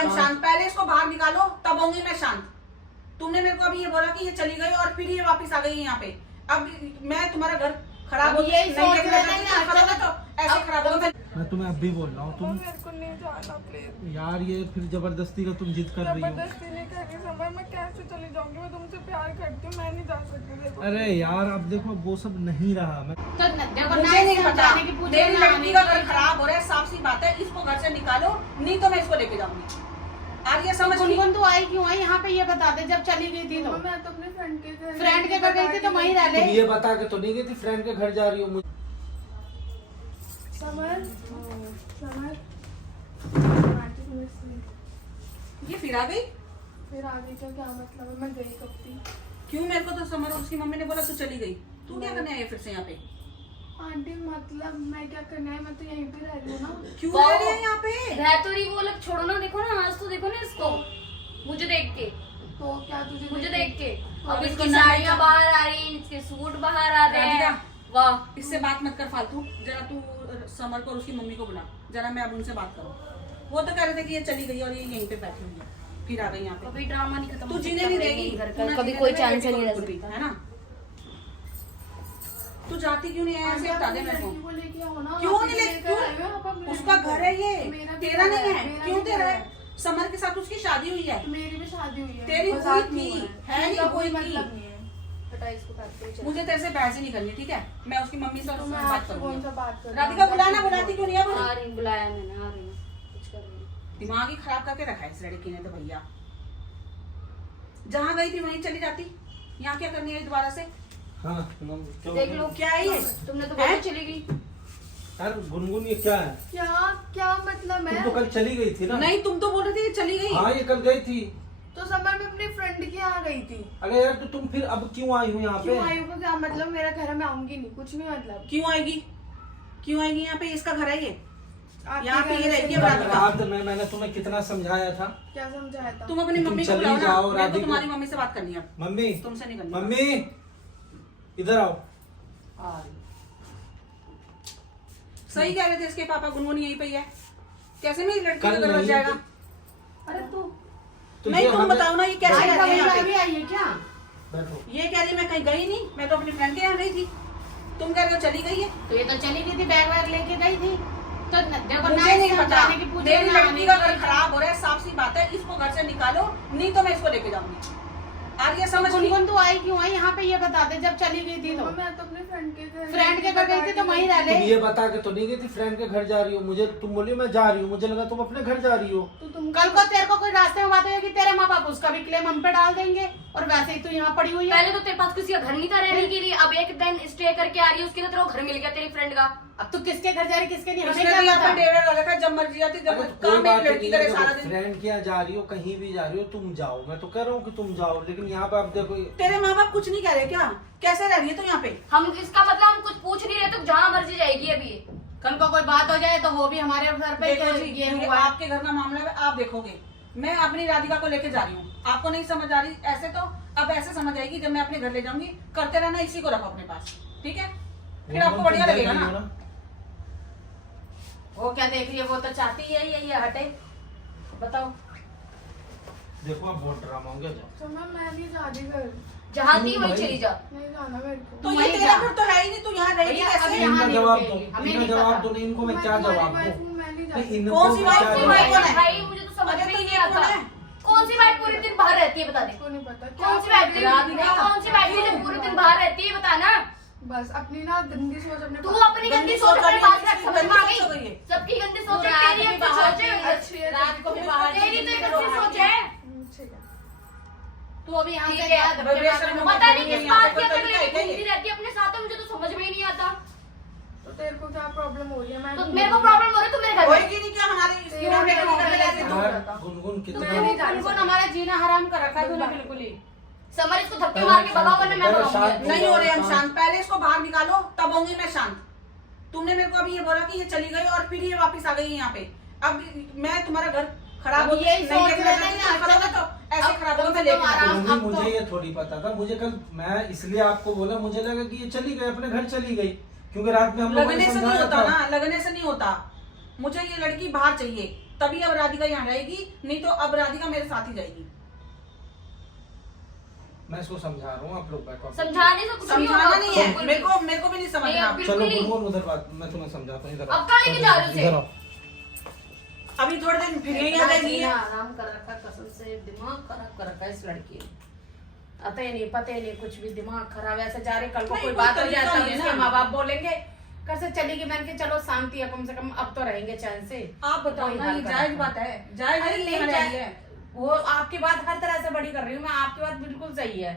हम शांत, पहले इसको बाहर निकालो तब होंगी मैं शांत। तुमने मेरे को अभी ये बोला कि ये चली गई और फिर ये वापस आ गई यहाँ पे। अब मैं तुम्हारा घर खराब हो यही सोच रहे हैं तो ऐसे खराब होगा। मैं तुम्हें अब भी बोल रहा हूँ, तुम मेरे को नहीं जाना प्लीज। यार ये फिर जबरदस्ती का तुम जिद कर रही हो। जबरदस्ती नहीं कर रही समर, मैं कैसे चली जाऊंगी? मैं तुमसे प्यार करती हूँ, मैं नहीं जा सकती। देखो अरे यार अब देखो वो सब नहीं रहा। मैं तो देखो मुझे नहीं नहीं पता, समझाने की पूछे मेरी ना लड़की का घर खराब हो रहा है, साफ सी बात है। इसको घर से निकालो, नहीं तो मैं इसको लेके जाऊंगी। आज ये समझ गुनगुन तो आई क्यों आई यहाँ पे, ये बता दे। जब चली गई थी तो मैं तो अपने फ्रेंड के घर गई थी तो वहीं रह ले। तुम ये बता के तो नहीं गई थी फ्रेंड के घर जा रही हो? मुझे समर ये फिर आ गई। फिर आगे का क्या मतलब है? मैं गई कब थी? क्यों? मेरे को तो समर उसकी मम्मी ने बोला तू चली गई। तू क्या करने आई है फिर से यहाँ पे? आंटी मतलब मैं क्या करना है, मैं तो यहीं पे रह रही हूँ ना। क्यों रह रही है यहाँ पे? रह तो रही वो लोग, छोड़ो ना। देखो ना आज तो देखो ना इसको, मुझे देख के, तो क्या तुझे मुझे देख के। अब अब इसकी इसको साड़ियाँ बाहर आ रही हैं, इसके सूट बाहर आ रहे हैं। वाह, इससे बात मत कर फालतू। जरा तू समर को और उसकी मम्मी को बुला, जरा मैं अब उनसे बात करूँ। वो तो कह रहे थे कि ये चली गई और ये यहीं पे बैठी हुई है, फिर आ गई यहाँ पे। कभी ड्रामा नहीं खत्म तू हो जीने सकता नहीं भाई देगी घर तू का, ना कभी जीने कोई देगी, चांस नहीं रह बिल्कुल भी, सकता है ना? तू जाती क्यों नहीं है? ऐसे बता दे मेरे को। को लेके आओ ना। क्यों नहीं ले? क्यों? उसका घर है ये, तेरा नहीं है। क्यों तेरा है? समर के साथ उसकी शादी हुई है। मेरी भी शादी हुई है। तेरी मजाक हुई नहीं थी, हुआ है नहीं इसका कोई मतलब थी। नहीं है। हटा इसको, काटते हुए चलो। मुझे तेरे से बहस ही नहीं करनी, ठीक है? मैं उसकी मम्मी से तो और मैं बात आपसे कौन सा करूंगी। बात करूं? राधिका बुलाना, बुलाती क्यों नहीं है? आ रही, बुलाया मैंने, आ रही हूँ, कुछ कर रही हूँ। दिमाग ही खराब करके रखा है इस लड़की ने तो भैया। जहाँ गई थी वहीं चली जाती, यहाँ क्या करनी है दोबारा से? हाँ देख लो क्या है ये? तुमने तो बोला चली गई। यार गुनगुन ये क्या है? क्या मतलब तुम है? तो कल चली गई थी ना? नहीं, तुम तो बोल रही थी कि चली गई। हाँ ये कल गई थी। तो समर में अपनी फ्रेंड के यहाँ गई थी। अरे यार तो तुम फिर अब क्यों आई हो यहाँ पे? क्यों आई हूँ? क्या मतलब? मेरा घर है, मैं आऊंगी नहीं, कुछ भी मतलब। क्यों आएगी? क्यों आएगी यहाँ पे? इसका घर है ये, आपके यहाँ पे घर ये से रहेगी। अब बात- राधिका, रात में मैंने तुम्हें कितना समझाया था। क्या समझाया था? तुम अपनी तुम मम्मी को चली बुलाओ ना। जाओ, मेरे को राधिका। तुम्हारी मम्मी से बात करनी है अब, मम्मी, तुमसे नहीं करनी। मम्मी इधर आओ। आ रही। सही कह रहे थे इसके पापा, गुनगुन यहीं पे ही है। कैसे मेरी लड़की का कल घर बच नहीं जाएगा? तो- अरे तू तो नहीं, ये तुम हमें- बताओ ना ये कैसे आई रह रही है यहाँ कभी पे? भी आई है क्या? बैठो। ये कह रही मैं कहीं गई नहीं, मैं तो अपनी फ्रेंड के यहाँ गई थी। तुम कह रहे हो चली गई है। तो ये तो चली गई थी, बैग वैग लेके गई थी। तो देखो मुझे नहीं नहीं पता, समझाने की पूछे मेरी ना लड़की का घर खराब हो रहा है, साफ सी बात है। इसको घर से निकालो, नहीं तो मैं इसको लेके जाऊंगी। आज ये समझ गई। गुनगुन तो आई क्यों आई यहाँ पे, ये बता दे। जब चली गई थी तो मैं तो अपने फ्रेंड के घर गई थी तो वहीं रह ले। तुम ये बता के तो नहीं गई थी फ्रेंड के घर जा रही हो? मुझे तुम बोली मैं जा रही हूँ, मुझे लगा तुम अपने घर जा रही हो। तो तुम कल को तेरे को कोई रास्ते में बात होगी, तेरे माँ बाप उसका भी क्लेम हम पे डाल देंगे। और वैसे ही तू यहाँ पड़ी हुई है। पहले तो तेरे पास किसी का घर नहीं था रहने के लिए, अब एक दिन स्टे करके आ रही है, उसके लिए तेरे को घर मिल गया तेरी फ्रेंड का। अब तू किसके घर जा रही, किसके नहीं, हमें इसने क्या तो यहाँ पता? पे डेढ़ लगा था, जब मर्जी आती, जब अरे तो काम कोई बात मेरी लड़की नहीं करे है, सारा दिन। फ्रेंड के यहाँ जा रही हो, कहीं भी जा रही हो, तुम जाओ। मैं तो कह रहा हूँ कि तुम जाओ, लेकिन यहाँ पे आप देखो तेरे माँ बाप कुछ नहीं कह रहे क्या? कैसे रह रही है तू यहाँ पे? हम इसका मतलब हम कुछ पूछ नहीं रहे, तो जहाँ मर्जी जाएगी अभी। कल को कोई बात हो जाए तो वो भी हमारे सर पे देखो जी, ये ये हुआ है। आपके घर का मामला है, आप देखोगे। मैं अपनी राधिका को लेके जा रही हूँ, आपको नहीं समझ आ रही ऐसे तो अब ऐसे समझ आएगी जब मैं अपने घर ले जाऊंगी। करते रहना, इसी को रखो अपने पास, ठीक है? फिर आपको बढ़िया लगेगा ना। वो क्या देख रही है? वो तो चाहती है ये हटे। बताओ। देखो आप बहुत ड्रामा हो गया। जाओ। समर मैं नहीं जा रही घर, जहाँ थी वहीं चली जा। नहीं जाना मेरे को। तो ये वहीं तेरा जा। घर तो है ही नहीं, तू यहाँ रहेगी भैया, कैसे? अभी यहाँ इनका नहीं जवाब रुकेगी, दो, हमें इनका नहीं जवाब पता। दो, नहीं इनको मैं मैं क्या तुम्हारी जवाब वाइफ दूं? हूँ, मैं नहीं जा नहीं, रही। इनको कौन सी मैं वाइफ क्या थी? जवाब वाइफ कौन है? भाई मुझे तो समझ अरे में तो ही ये नहीं कौन आता। है? कौन सी बाइक पूरे दिन बाहर रहती है बता दे। को नहीं पता कौन सी बाइक राधिका। कौन सी बाइक जो पूरे दिन बाहर रहती है बता ना। बस अपनी ना गंदी सोच अपने तू पास- अपनी गंदी सोच अपने पास रख, समझ में आ गंदी सोच हो गई गई? है। सबकी गंदी सोच है, रात तेरी भी अच्छी बाहर सोच है। की अच्छी है, रात को भी बाहर तेरी तो एक अच्छी सोच है। ठीक है। तू अभी यहाँ ठीक से है, जा, अब धक्के बेशर्म मार के मत पता नहीं बोलिए, किस यहाँ बात पे की कोई अकड़ तरीका है क्या ये? घूमती रहती है अपने साथ में, मुझे तो समझ में ही नहीं आता। तो तेरे को क्या प्रॉब्लम हो रही है? मैं तो नहीं मेरे को बोलूंगी। प्रॉब्लम हो रही है, तू मेरे घर में। होएगी नहीं क्या हमारी इसकी तेरा रोटी मेरा करने लगे नहीं तुम? रहता। गुनगुन मैं कितना नहीं जा बिल्कुल हमारा जीना हराम कर रखा है तूने बिल्कुल ही। समर इसको धक्के मार के भगाओ वरना मैं भगाऊंगी। नहीं हो रहे हम शांत, पहले इसको बाहर निकालो तब होंगी मैं शांत। तुमने मेरे को अभी ये बोला कि ये चली गई और फिर ये वापस आ गई यहाँ पे। अब मैं तुम्हारा घर खराब हो अब यही सोच रहे थे ना, तो ऐसे अब खराब होगा मैं तुम लेके तुम्हारा- जाऊंगी। गुनगुन, अब तो- मुझे ये थोड़ी पता था। मुझे कल मैं इसलिए आपको बोला, मुझे लगा कि ये चली गई, अपने घर चली गई, क्योंकि रात में हम लोगों ने लगने से नहीं समझाया होता था। ना, लगने से नहीं होता। मुझे ये लड़की बाहर चाहिए, तभी अब राधिका यहाँ रहेगी, नहीं तो अब राधिका मेरे साथ ही जाएगी। मैं इसको समझा रहा हूँ, आप लोग बैठो। समझाने से कुछ नहीं होगा। समझाना नहीं है, बिल्कुल मेरे को भी नहीं समझ रहा। बिल्कुल चलो नहीं। गुनगुन उधर बात, मैं तुम्हें समझाता हूँ। इधर अब कहाँ लेके जा रहे हो उसे? इधर आओ। अभी थोड़े दिन फिर यही आ जाएगी। आराम कर रखा, कसम से दिमाग खराब कर रखा है इस लड़की ने। अते नहीं पते नहीं कुछ भी, दिमाग खराब है। ऐसे जा रहे, कल को नहीं, कोई कोई बात हो तरीका जाता नहीं है, है उसके ना। माँ बाप बोलेंगे घर से चली गई। मैंने कहा चलो शांति है, कम से कम अब तो रहेंगे चैन से। आप बताओ कोई ना, हाल ये कर जायज रखा बात है? जायज अरे नहीं नहीं है, जायज है। वो आपकी बात हर तरह से बड़ी कर रही हूँ मैं, आपकी बात बिल्कुल सही है।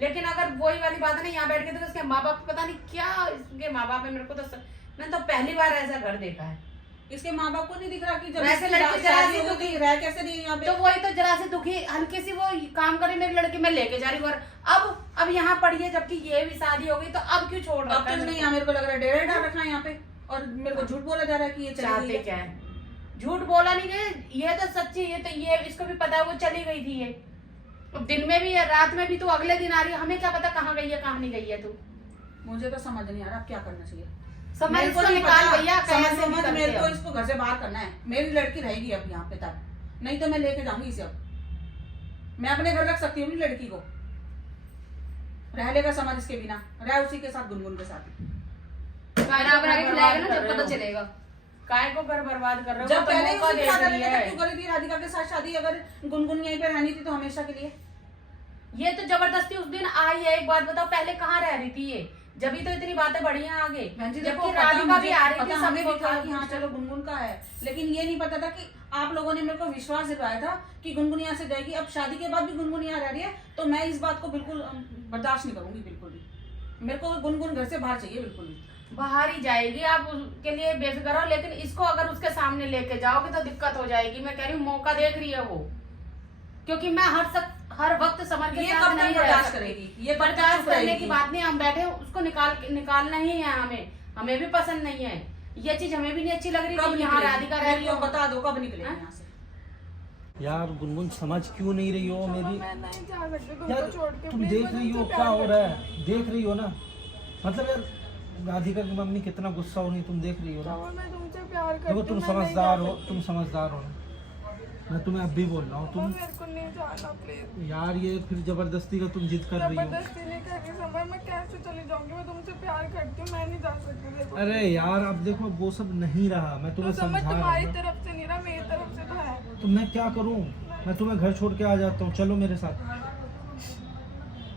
लेकिन अगर वही वाली बात है ना, यहाँ बैठ के तो उसके माँ बाप पता नहीं क्या, इसके माँ बाप है। मेरे को तो मैंने तो पहली बार ऐसा घर देखा है। इसके माँ बाप को नहीं दिख रहा कि जब वैसे इसकी लड़की जरा शादी सी हो तो गई, रह कैसे रही है यहाँ पे? तो वही तो जरा से दुखी हल्की सी वो काम करे मेरी लड़की, मैं लेके जा रही हूँ। और अब यहाँ पड़ी है, जबकि ये भी शादी हो गई, तो अब क्यों छोड़ अब रखा तो है इसने मेरे यहाँ मेरे को लग रहा है डेरा डाल रखा है यहाँ पे, और मेरे को झूठ बोला जा रहा है कि ये को? चली चाहते गई है। क्या है? झूठ बोला नहीं गया, ये तो सच्ची। ये तो ये इसको भी पता है वो चली गई थी। ये अब दिन में भी है, रात में भी, तू अगले दिन आ रही है, हमें क्या पता कहाँ गई है कहाँ नहीं गई है तू। मुझे तो समझ नहीं आ रहा अब क्या करना चाहिए। समझ मेरे को इसको नहीं निकाल पता, भैया, समझ कैसे भी समझ करके मेरे को आओ। इसको घर से बाहर करना है। मेरी लड़की रहेगी अब यहाँ पे तक, नहीं तो मैं लेके जाऊंगी इसे। अब मैं अपने घर रख सकती हूँ अपनी लड़की को, रह लेगा समझ इसके बिना, रह उसी के साथ, गुनगुन के साथ। बना बना के खिलाएगा ना, जब पता चलेगा। काय को घर बर्बाद कर रहे हो? जब वो तो पहले मौका उसके देख साथ रही रहने का है। क्यों करी थी राधिका के साथ शादी? अगर गुनगुन यहीं पे रहनी थी तो हमेशा के लिए। ये तो जबरदस्ती उस दिन आई है। एक बात बताओ, पहले कहाँ रह रही थी ये? जब तो इतनी बातें बढ़ी हैं आगे। बहन जी, जबकि देखो, राधिका भी आ रही थी, हमें सबको भी था था कि हाँ चलो गुनगुन का है, लेकिन ये नहीं पता था कि आप लोगों ने मेरे को विश्वास दिलाया था कि गुनगुन यहाँ से जाएगी। अब शादी के बाद भी गुनगुन यहाँ रह रही है, तो मैं इस बात को बिल्कुल बर्दाश्त नहीं करूंगी, बिल्कुल भी। मेरे को गुनगुन घर से बाहर चाहिए, बिल्कुल भी। बाहर ही जाएगी, आप उसके लिए बेफिक्र हो। लेकिन इसको अगर उसके सामने लेके जाओगे तो दिक्कत हो जाएगी। मैं कह रही हूँ मौका देख रही है वो, क्योंकि मैं हर वक्त समझ के ये साथ कब नहीं तक रह बर्दाश्त सकती। करेगी? ये कब तक बर्दाश्त चुप करने रहेगी? की बात नहीं, हम बैठे उसको निकालना ही है हमें भी पसंद नहीं है ये चीज, हमें भी नहीं अच्छी लग रही कब कि यहाँ निकलेगी? राधिका रह रही मेरे हो। को बता दो कब निकलेगी हाँ? यहाँ से। यार गुनगुन समझ क्यों नहीं रही हो मेरी? मैं नहीं जा सकती यार तुमको छोड़ के। तुम प्लीज, देख मैं रही हो तुमसे क्या प्यार हो रहा करती है, देख रही हो ना? मतलब यार राधिका की मम्मी कितना गुस्सा हो रही, तुम देख रही हो ना? हूँ। मैं तुमसे प्यार करती देखो हूँ, तुम मैं नहीं समझदार जा हो, सकती। तुम समझदार हो ना? मैं तुम्हें अब भी बोल रहा हूँ, तुम मेरे को नहीं जाना प्लीज। यार ये फिर जबरदस्ती का तुम जिद कर रही हो। जबरदस्ती नहीं कर रही समर, मैं कैसे चली जाऊंगी? मैं तुमसे प्यार करती हूँ, मैं नहीं जा सकती। देखो अरे यार अब देखो वो सब नहीं रहा, मैं तो तुम्हें समझ समझा रहा तुम्हारी हूँ ना। तरफ से नहीं रहा, मेरी तरफ से तो है। तो मैं क्या करूँ? मैं तुम्हें घर छोड़ के आ जाता हूँ, चलो मेरे साथ।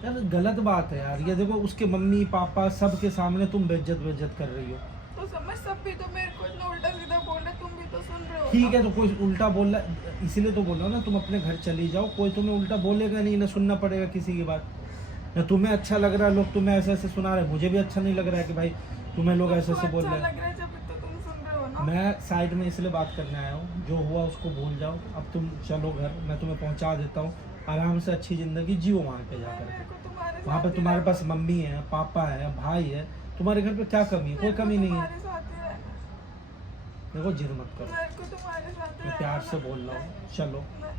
यार गलत बात है यार, ये देखो उसके मम्मी पापा सबके सामने तुम बेइज्जत कर रही हो। तो समझ सब भी तो मेरे को इतना उल्टा सीधा बोल रहे, तुम भी तो सुन रहे हो। ठीक है, तो कोई उल्टा बोल रहा है, इसीलिए तो बोल रहा हूँ ना, तुम अपने घर चली जाओ, कोई तुम्हें उल्टा बोलेगा नहीं, ना सुनना पड़ेगा किसी की बात। ना तुम्हें अच्छा लग रहा है, लोग तुम्हें ऐसे ऐसे सुना रहे हैं, मुझे भी अच्छा नहीं लग रहा है कि भाई तुम्हें लोग ऐसे ऐसे बोल अच्छा रहे हैं। लग रहा है जब तो तुम सुन रहे हो ना। मैं साइड में इसलिए बात करने आया हूँ, जो हुआ उसको भूल जाओ, अब तुम चलो घर, मैं तुम्हें पहुँचा देता हूँ, आराम से अच्छी ज़िंदगी जियो वहाँ पे जा मेरे करके। को तुम्हारे वहाँ पे साथ ही तुम्हारे पास मम्मी है, पापा है, भाई है, तुम्हारे घर पे क्या कमी है? कोई कमी नहीं है। तुम्हारे साथ ही रहना। देखो जिद मत करो, मेरे को तुम्हारे साथ ही मैं रहना प्यार से ना। बोल रहा हूँ, चलो। मैं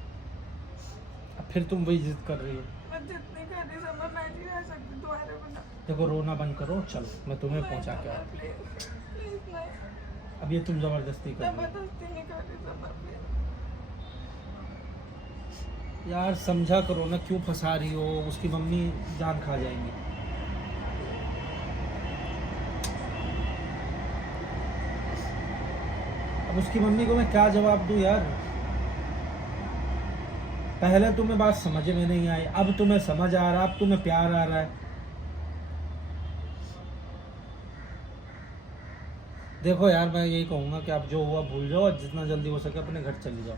अब फिर तुम वही जिद कर रही हो। मैं जितनी कर रही समझ, मैं नहीं रह सकती तुम्हारे बिना। देखो रोना बंद करो, चलो मैं तुम्हें पहुँचा के आता प्लीज प्लीज नहीं, हूँ। अब ये तुम जबरदस्ती कर रही हो। जबरदस्ती नहीं कर रही समझ, प्लीज। यार समझा करो ना, क्यों फंसा रही हो? उसकी मम्मी जान खा जाएंगी। अब उसकी मम्मी को मैं क्या जवाब दूं यार? पहले तुम्हें बात समझ में नहीं आई, अब तुम्हें समझ आ रहा, अब तुम्हें प्यार आ रहा है। देखो यार मैं यही कहूँगा कि आप जो हुआ भूल जाओ, और जितना जल्दी हो सके अपने घर चली जाओ,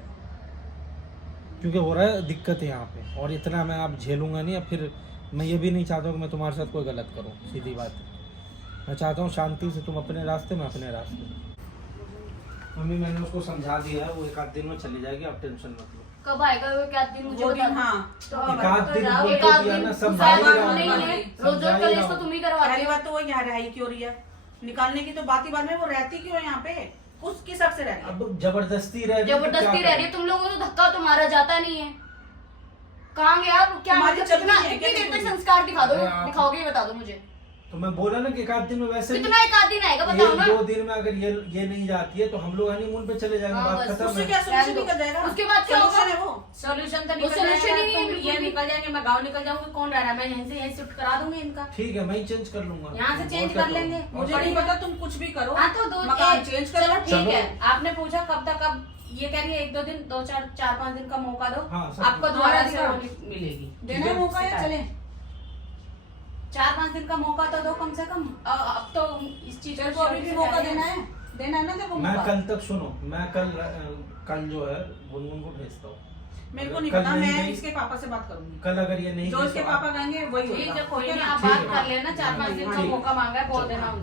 क्योंकि हो रहा है दिक्कत है यहाँ पे, और इतना मैं आप झेलूंगा नहीं। अब फिर मैं ये भी नहीं चाहता हूँ कि मैं तुम्हारे साथ कोई गलत करूँ, सीधी बात है। मैं चाहता हूँ शांति से तुम अपने रास्ते में अपने रास्ते। मम्मी मैंने उसको समझा दिया है, वो एक आध दिन में चली जाएगी, आप टेंशन मत लो। कब आएगा वो? क्या दिन मुझे वो बता दिन, दो। हाँ। तो एक आध दिन जाओ, बोल एक तो आध दिया दिन ना, तुम सब साथ भाई नहीं रहा है, हूँ, रोज रोज समझा का ही लिस्ट रहा तो हूँ। तुम ही करवाते पहली हो। बात तो वो यहाँ रही क्यों रही है? निकालने की तो बात ही बाद में, वो रहती क्यों है यहाँ पे? उसकी शक से रह रही है। अब जबरदस्ती रह रही है तो क्या जबरदस्ती रह रही है, तुम लोगों को तो धक्का तो मारा जाता नहीं है। कहाँ गए आप? क्या तुम्हारी मतलब चलनी कितना है क्या कितनी देर तक बिल्कुल? संस्कार दिखा दो, अरे आप- दिखाओगे ये बता दो मुझे। तो मैं बोला ना कि एक आध दिन में वैसे कितना एक आध दिन आएगा बताओ ना। 1-2 दिन में अगर ये नहीं जाती है तो हम लोग हनीमून पे चले जाएंगे, हाँ, बात बस खत्म उससे है। क्या सोल्यूशन निकल जाएगा? उसके बाद क्या होगा? Solution है वो। सॉल्यूशन तो वो निकल solution ही जाएगा, नहीं है तुम बिल्कुल ये भी। निकल जाएंगे, मैं गाँव निकल जाऊंगी, कौन रह रहा है, मैं यहीं से यहीं शिफ्ट करा दूंगी इनका। ठीक है, मैं ही चेंज कर लूंगा। यहाँ से और चेंज क्या कर लेंगे। करूँ? मुझे नहीं पता, तुम कुछ भी करो। हाँ तो मकान चेंज करो। चलो ठीक चलो। है, आपने पूछा कब तक, अब ये कह रही है 1-2 दिन, 4-5 दिन का मौका दो, हाँ, सब आपको ठीक। दोबारा हाँ, से राधिका। वो मिलेगी। देना है मौका या चले? 4-5 दिन का मौका तो दो कम से कम। अब तो इस चीज तेरे को अभी भी मौका देना है ना तेरे को मैं मौका? कल तक सुनो, मैं कल जो है गुनगुन को भेजता हूँ। मेरे को नहीं कल पता, नहीं मैं गई- इसके पापा से बात करूंगी। कल अगर ये नहीं जो गई इसके तो पापा कहेंगे वही ठीक होगा। है, कोई ठीक नहीं, ना? आप ठीक बात है। कर लेना, 4-5 दिन का ठीक है। मौका मांगा है, बोल देना उनसे।